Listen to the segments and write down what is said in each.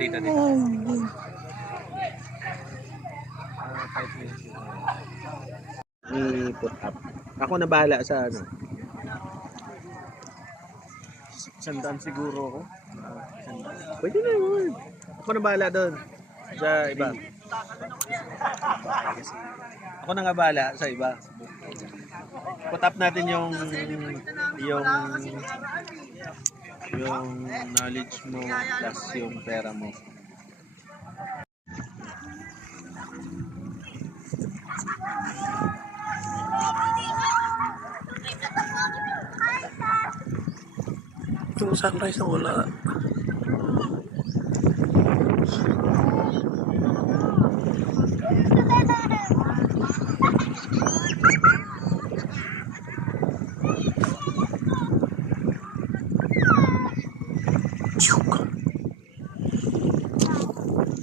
Dito. I-put up. Ako na bahala sa ano. 100 siguro ako. 100. Pwede na yun. Ako na bahala doon. Sa iba. Ako na nga bahala sa iba. Put up natin yung knowledge mo plus yung pera mo. Yung sunrise na wala.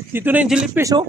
Dito na yung jellyfish, oh.